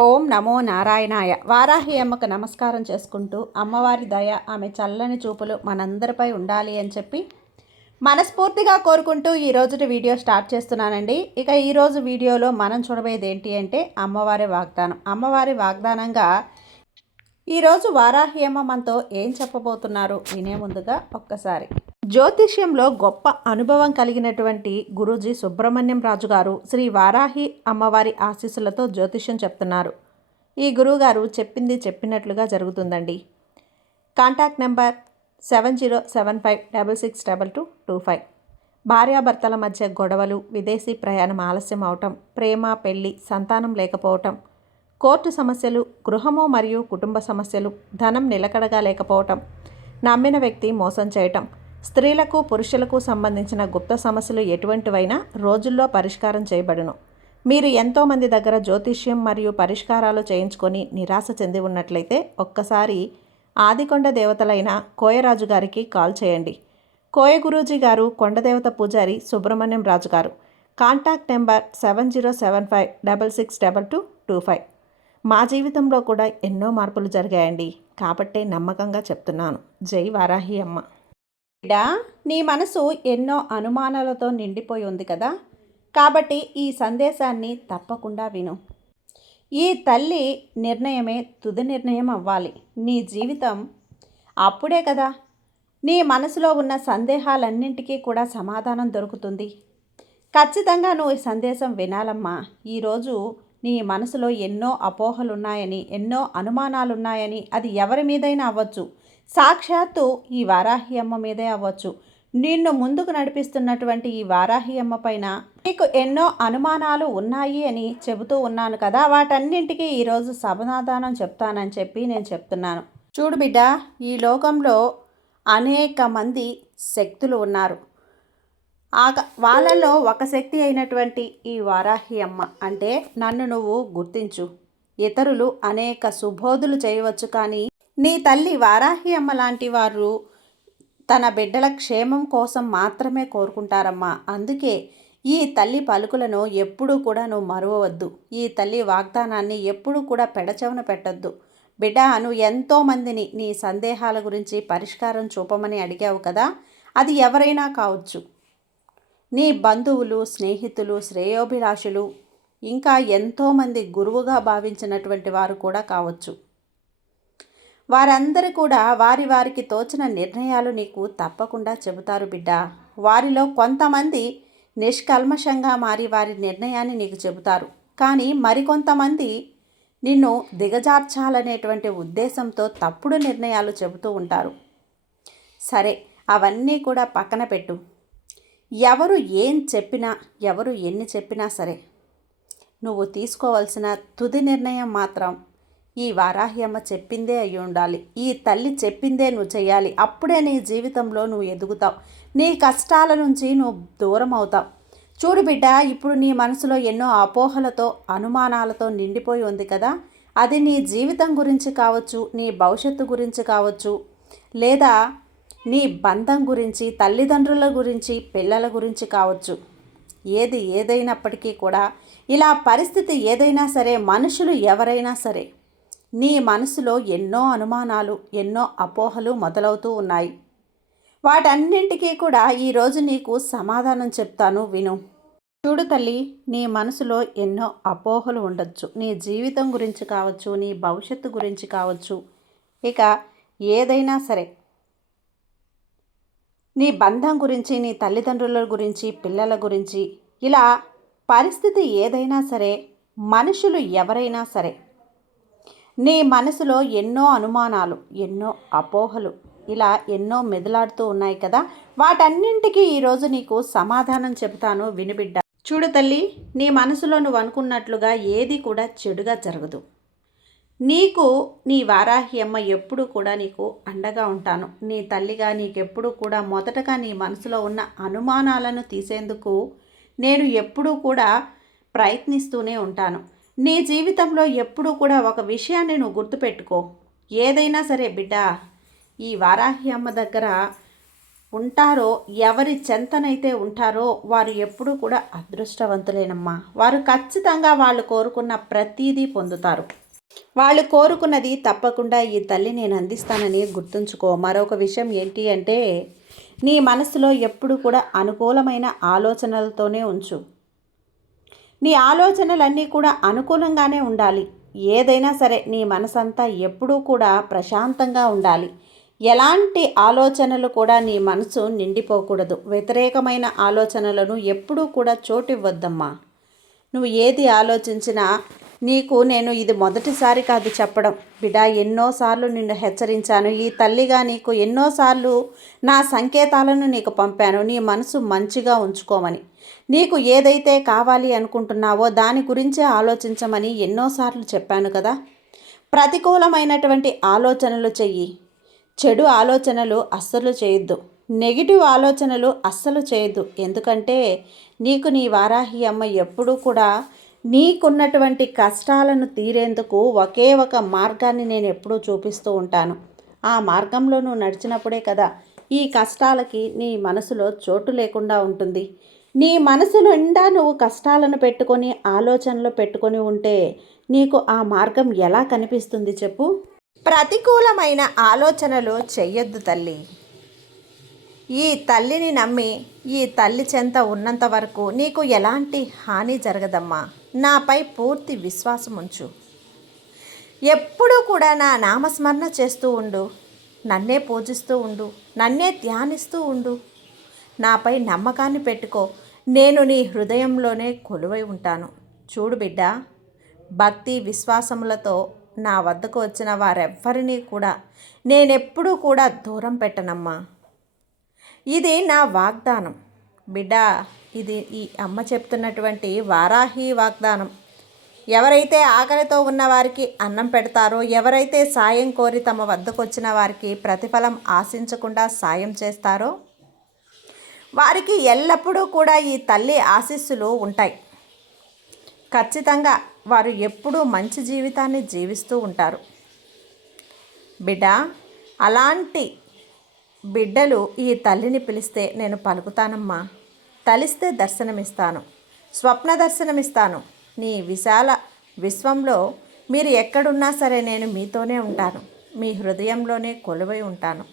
ఓం నమో నారాయణాయ. వారాహి అమ్మకు నమస్కారం చేసుకుంటూ అమ్మవారి దయ, ఆమె చల్లని చూపులు మనందరిపై ఉండాలి అని చెప్పి మనస్ఫూర్తిగా కోరుకుంటూ ఈ రోజుటి వీడియో స్టార్ట్ చేస్తున్నానండి. ఇక ఈరోజు వీడియోలో మనం చూడబోయేది ఏంటి అంటే అమ్మవారి వాగ్దానం. అమ్మవారి వాగ్దానంగా ఈరోజు వారాహి అమ్మ మనతో ఏం చెప్పబోతున్నారు వినే ముందుగా ఒక్కసారి జ్యోతిష్యంలో గొప్ప అనుభవం కలిగినటువంటి గురూజీ సుబ్రహ్మణ్యం రాజు గారు శ్రీ వారాహి అమ్మవారి ఆశీస్సులతో జ్యోతిష్యం చెప్తున్నారు. ఈ గురువుగారు చెప్పింది చెప్పినట్లుగా జరుగుతుందండి. Contact number 7075662225. భార్యాభర్తల మధ్య గొడవలు, విదేశీ ప్రయాణం ఆలస్యం అవటం, ప్రేమ పెళ్లి, సంతానం లేకపోవటం, కోర్టు సమస్యలు, గృహము మరియు కుటుంబ సమస్యలు, ధనం నిలకడగా లేకపోవటం, నమ్మిన వ్యక్తి మోసం చేయటం, స్త్రీలకు పురుషులకు సంబంధించిన గుప్త సమస్యలు ఎటువంటివైనా రోజుల్లో పరిష్కారం చేయబడును. మీరు ఎంతోమంది దగ్గర జ్యోతిష్యం మరియు పరిష్కారాలు చేయించుకొని నిరాశ చెంది ఉన్నట్లయితే ఒక్కసారి ఆదికొండ దేవతలైన కోయరాజు గారికి కాల్ చేయండి. కోయ గురూజీ గారు కొండదేవత పూజారి సుబ్రహ్మణ్యం రాజు గారు. Contact number 7075662225. మా జీవితంలో కూడా ఎన్నో మార్పులు జరిగాయండి, కాబట్టే నమ్మకంగా చెప్తున్నాను. జై వారాహి అమ్మ. బిడ్డా, నీ మనసు ఎన్నో అనుమానాలతో నిండిపోయి ఉంది కదా, కాబట్టి ఈ సందేశాన్ని తప్పకుండా విను. ఈ తల్లి నిర్ణయమే తుది నిర్ణయం అవ్వాలి. నీ జీవితం అప్పుడే కదా నీ మనసులో ఉన్న సందేహాలన్నింటికీ కూడా సమాధానం దొరుకుతుంది. ఖచ్చితంగా నువ్వు ఈ సందేశం వినాలమ్మా. ఈరోజు నీ మనసులో ఎన్నో అపోహలున్నాయని, ఎన్నో అనుమానాలున్నాయని, అది ఎవరి మీదైనా అవ్వచ్చు, సాక్షాత్తు ఈ వారాహి అమ్మ మీదే అవ్వచ్చు. నిన్ను ముందుకు నడిపిస్తున్నటువంటి ఈ వారాహి అమ్మ పైన నీకు ఎన్నో అనుమానాలు ఉన్నాయి అని చెబుతూ ఉన్నాను కదా, వాటన్నింటికీ ఈరోజు సమాధానం చెప్తానని చెప్పి నేను చెప్తున్నాను. చూడు బిడ్డ, ఈ లోకంలో అనేక మంది శక్తులు ఉన్నారు. వాళ్ళలో ఒక శక్తి అయినటువంటి ఈ వారాహి అమ్మ అంటే నన్ను నువ్వు గుర్తించు. ఇతరులు అనేక సుబోధులు చేయవచ్చు, కానీ నీ తల్లి వారాహి అమ్మ లాంటి వారు తన బిడ్డల క్షేమం కోసం మాత్రమే కోరుకుంటారమ్మా. అందుకే ఈ తల్లి పలుకులను ఎప్పుడూ కూడా నువ్వు మరువవద్దు. ఈ తల్లి వాగ్దానాన్ని ఎప్పుడూ కూడా పెడచెవన పెట్టద్దు. బిడ్డ, నువ్వు ఎంతోమందిని నీ సందేహాల గురించి పరిష్కారం చూపమని అడిగావు కదా, అది ఎవరైనా కావచ్చు. నీ బంధువులు, స్నేహితులు, శ్రేయోభిలాషులు, ఇంకా ఎంతోమంది గురువుగా భావించినటువంటి వారు కూడా కావచ్చు. వారందరూ కూడా వారికి తోచిన నిర్ణయాలు నీకు తప్పకుండా చెబుతారు బిడ్డ. వారిలో కొంతమంది నిష్కల్మషంగా మారి వారి నిర్ణయాన్ని నీకు చెబుతారు, కానీ మరికొంతమంది నిన్ను దిగజార్చాలనేటువంటి ఉద్దేశంతో తప్పుడు నిర్ణయాలు చెబుతూ ఉంటారు. సరే, అవన్నీ కూడా పక్కన పెట్టు. ఎవరు ఏం చెప్పినా, ఎవరు ఎన్ని చెప్పినా సరే, నువ్వు తీసుకోవాల్సిన తుది నిర్ణయం మాత్రం ఈ వారాహి అమ్మ చెప్పిందే అయి ఉండాలి. ఈ తల్లి చెప్పిందే నువ్వు చేయాలి. అప్పుడే నీ జీవితంలో నువ్వు ఎదుగుతావు. నీ కష్టాల నుంచి నువ్వు దూరం అవుతావు. చూడు బిడ్డ, ఇప్పుడు నీ మనసులో ఎన్నో అపోహలతో, అనుమానాలతో నిండిపోయి ఉంది కదా, అది నీ జీవితం గురించి కావచ్చు, నీ భవిష్యత్తు గురించి కావచ్చు, లేదా నీ బంధం గురించి, తల్లిదండ్రుల గురించి, పిల్లల గురించి కావచ్చు. ఏదైనప్పటికీ కూడా ఇలా పరిస్థితి ఏదైనా సరే, మనుషులు ఎవరైనా సరే, నీ మనసులో ఎన్నో అనుమానాలు, ఎన్నో అపోహలు మొదలవుతూ ఉన్నాయి. వాటన్నింటికీ కూడా ఈరోజు నీకు సమాధానం చెప్తాను, విను. చూడు తల్లి, నీ మనసులో ఎన్నో అపోహలు ఉండొచ్చు. నీ జీవితం గురించి కావచ్చు, నీ భవిష్యత్తు గురించి కావచ్చు, ఇక ఏదైనా సరే, నీ బంధం గురించి, నీ తల్లిదండ్రుల గురించి, పిల్లల గురించి, ఇలా పరిస్థితి ఏదైనా సరే, మనుషులు ఎవరైనా సరే, నీ మనసులో ఎన్నో అనుమానాలు, ఎన్నో అపోహలు, ఇలా ఎన్నో మెదలాడుతూ ఉన్నాయి కదా, వాటన్నింటికీ ఈరోజు నీకు సమాధానం చెబుతాను, వినిబిడ్డ. చూడు తల్లి, నీ మనసులో నువ్వు అనుకున్నట్లుగా ఏది కూడా చెడుగా జరగదు. నీకు నీ వారాహి అమ్మ ఎప్పుడు కూడా నీకు అండగా ఉంటాను. నీ తల్లిగా నీకెప్పుడు కూడా మొదటగా నీ మనసులో ఉన్న అనుమానాలను తీసేందుకు నేను ఎప్పుడూ కూడా ప్రయత్నిస్తూనే ఉంటాను. నీ జీవితంలో ఎప్పుడూ కూడా ఒక విషయాన్ని నువ్వు గుర్తుపెట్టుకో. ఏదైనా సరే బిడ్డ, ఈ వారాహి అమ్మ దగ్గర ఉంటారో, ఎవరి చెంతనైతే ఉంటారో వారు ఎప్పుడూ కూడా అదృష్టవంతులేనమ్మా. వారు ఖచ్చితంగా వాళ్ళు కోరుకున్న ప్రతీదీ పొందుతారు. వాళ్ళు కోరుకున్నది తప్పకుండా ఈ తల్లి నేను అందిస్తానని గుర్తుంచుకో. మరొక విషయం ఏంటి అంటే, నీ మనసులో ఎప్పుడు కూడా అనుకూలమైన ఆలోచనలతోనే ఉంచు. నీ ఆలోచనలన్నీ కూడా అనుకూలంగానే ఉండాలి. ఏదైనా సరే నీ మనసంతా ఎప్పుడూ కూడా ప్రశాంతంగా ఉండాలి. ఎలాంటి ఆలోచనలు కూడా నీ మనసు నిండిపోకూడదు. వ్యతిరేకమైన ఆలోచనలను ఎప్పుడూ కూడా చోటివ్వద్దమ్మా. నువ్వు ఏది ఆలోచించినా నీకు నేను ఇది మొదటిసారి కాదు చెప్పడం. బిడ్డ, ఎన్నోసార్లు నిన్ను హెచ్చరించాను. ఈ తల్లిగా నీకు ఎన్నోసార్లు నా సంకేతాలను నీకు పంపాను. నీ మనసు మంచిగా ఉంచుకోమని. నీకు ఏదైతే కావాలి అనుకుంటున్నావో దాని గురించే ఆలోచించమని ఎన్నోసార్లు చెప్పాను కదా. ప్రతికూలమైనటువంటి ఆలోచనలు చెయ్యి. చెడు ఆలోచనలు అస్సలు చేయొద్దు. నెగిటివ్ ఆలోచనలు అస్సలు చేయొద్దు. ఎందుకంటే నీకు నీ వారాహి అమ్మ ఎప్పుడూ కూడా నీకున్నటువంటి కష్టాలను తీరేందుకు ఒకే ఒక మార్గాన్ని నేను ఎప్పుడూ చూపిస్తూ ఉంటాను. ఆ మార్గంలో నువ్వు నడిచినప్పుడే కదా ఈ కష్టాలకి నీ మనసులో చోటు లేకుండా ఉంటుంది. నీ మనసు నిండా నువ్వు కష్టాలను పెట్టుకొని ఆలోచనలు పెట్టుకొని ఉంటే నీకు ఆ మార్గం ఎలా కనిపిస్తుంది చెప్పు? ప్రతికూలమైన ఆలోచనలు చెయ్యొద్దు తల్లి. ఈ తల్లిని నమ్మి ఈ తల్లి చెంత ఉన్నంత వరకు నీకు ఎలాంటి హాని జరగదమ్మా. నాపై పూర్తి విశ్వాసం ఉంచు. ఎప్పుడూ కూడా నా నామస్మరణ చేస్తూ ఉండు. నన్నే పూజిస్తూ ఉండు. నన్నే ధ్యానిస్తూ ఉండు. నాపై నమ్మకాన్ని పెట్టుకో. నేను నీ హృదయంలోనే కొలువై ఉంటాను. చూడు బిడ్డ, భక్తి విశ్వాసములతో నా వద్దకు వచ్చిన వారెవ్వరినీ కూడా నేనెప్పుడూ కూడా దూరం పెట్టనమ్మా. ఇది నా వాగ్దానం బిడ్డ. ఇది ఈ అమ్మ చెప్తున్నటువంటి వారాహి వాగ్దానం. ఎవరైతే ఆకలితో ఉన్న వారికి అన్నం పెడతారో, ఎవరైతే సాయం కోరి తమ వద్దకు వచ్చిన వారికి ప్రతిఫలం ఆశించకుండా సాయం చేస్తారో వారికి ఎల్లప్పుడూ కూడా ఈ తల్లి ఆశీస్సులు ఉంటాయి. ఖచ్చితంగా వారు ఎప్పుడూ మంచి జీవితాన్ని జీవిస్తూ ఉంటారు బిడ్డ. అలాంటి బిడ్డలు ఈ తల్లిని పిలిస్తే నేను పలుకుతానమ్మా. తలిస్తే దర్శనమిస్తాను, స్వప్న దర్శనమిస్తాను. నీ విశాల విశ్వంలో మీరు ఎక్కడున్నా సరే నేను మీతోనే ఉంటాను. మీ హృదయంలోనే కొలువై ఉంటాను.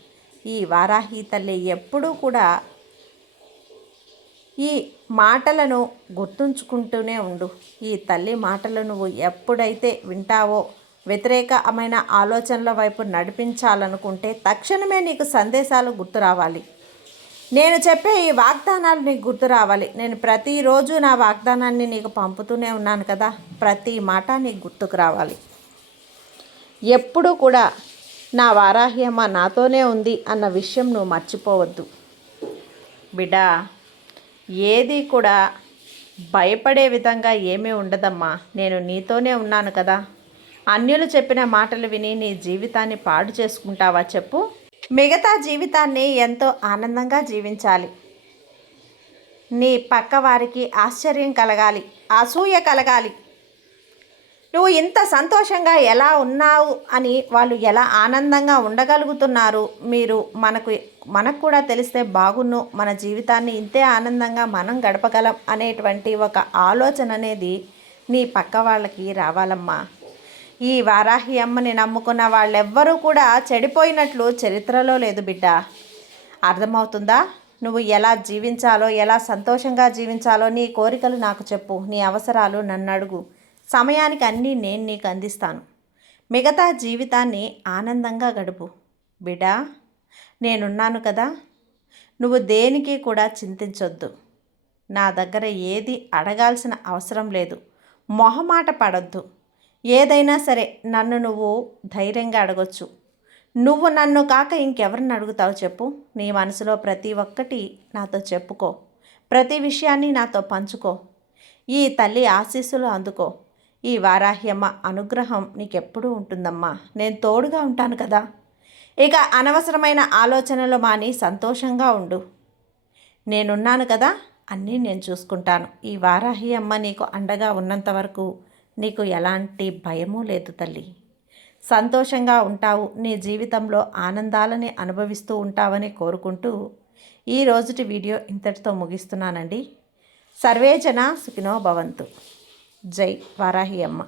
ఈ వారాహి తల్లి ఎప్పుడూ కూడా ఈ మాటలను గుర్తుంచుకుంటూనే ఉండు. ఈ తల్లి మాటలు నువ్వు ఎప్పుడైతే వింటావో, వ్యతిరేకమైన ఆలోచనల వైపు నడిపించాలనుకుంటే తక్షణమే నీకు సందేశాలు గుర్తు రావాలి. నేను చెప్పే ఈ వాగ్దానాలు నీకు గుర్తు రావాలి. నేను ప్రతిరోజు నా వాగ్దానాన్ని నీకు పంపుతూనే ఉన్నాను కదా. ప్రతి మాట నీకు గుర్తుకు రావాలి. ఎప్పుడూ కూడా నా వారాహి అమ్మ నాతోనే ఉంది అన్న విషయం నువ్వు మర్చిపోవద్దు బిడ్డ. ఏది కూడా భయపడే విధంగా ఏమీ ఉండదమ్మా. నేను నీతోనే ఉన్నాను కదా. అన్యులు చెప్పిన మాటలు విని నీ జీవితాన్ని పాడు చేసుకుంటావా చెప్పు? మిగతా జీవితాన్ని ఎంతో ఆనందంగా జీవించాలి. నీ పక్క వారికి ఆశ్చర్యం కలగాలి, అసూయ కలగాలి. నువ్వు ఇంత సంతోషంగా ఎలా ఉన్నావు అని వాళ్ళు ఎలా ఆనందంగా ఉండగలుగుతున్నారు, మనకు కూడా తెలిస్తే బాగున్ను, మన జీవితాన్ని ఇంతే ఆనందంగా మనం గడపగలం అనేటువంటి ఒక ఆలోచన అనేది నీ పక్క వాళ్ళకి రావాలమ్మా. ఈ వారాహి అమ్మని నమ్ముకున్న వాళ్ళెవ్వరూ కూడా చెడిపోయినట్లు చరిత్రలో లేదు బిడ్డ. అర్థమవుతుందా? నువ్వు ఎలా జీవించాలో, ఎలా సంతోషంగా జీవించాలో నీ కోరికలు నాకు చెప్పు. నీ అవసరాలు నన్ను అడుగు. సమయానికి అన్నీ నేను నీకు అందిస్తాను. మిగతా జీవితాన్ని ఆనందంగా గడుపు బిడ్డా. నేనున్నాను కదా. నువ్వు దేనికి కూడా చింతించొద్దు. నా దగ్గర ఏది అడగాల్సిన అవసరం లేదు. మొహమాట పడొద్దు. ఏదైనా సరే నన్ను నువ్వు ధైర్యంగా అడగొచ్చు. నువ్వు నన్ను కాక ఇంకెవరిని అడుగుతావు చెప్పు? నీ మనసులో ప్రతి ఒక్కటి నాతో చెప్పుకో. ప్రతి విషయాన్ని నాతో పంచుకో. ఈ తల్లి ఆశీస్సులు అందుకో. ఈ వారాహ్యమ్మ అనుగ్రహం నీకెప్పుడూ ఉంటుందమ్మా. నేను తోడుగా ఉంటాను కదా. ఇక అనవసరమైన ఆలోచనలు మాని సంతోషంగా ఉండు. నేనున్నాను కదా, అన్నీ నేను చూసుకుంటాను. ఈ వారాహి అమ్మ నీకు అండగా ఉన్నంత వరకు నీకు ఎలాంటి భయమూ లేదు తల్లి. సంతోషంగా ఉంటావు. నీ జీవితంలో ఆనందాలని అనుభవిస్తూ ఉంటావని కోరుకుంటూ ఈ రోజుటి వీడియో ఇంతటితో ముగిస్తున్నానండి. సర్వేజన సుఖినో భవంతు. జై వారాహి అమ్మ.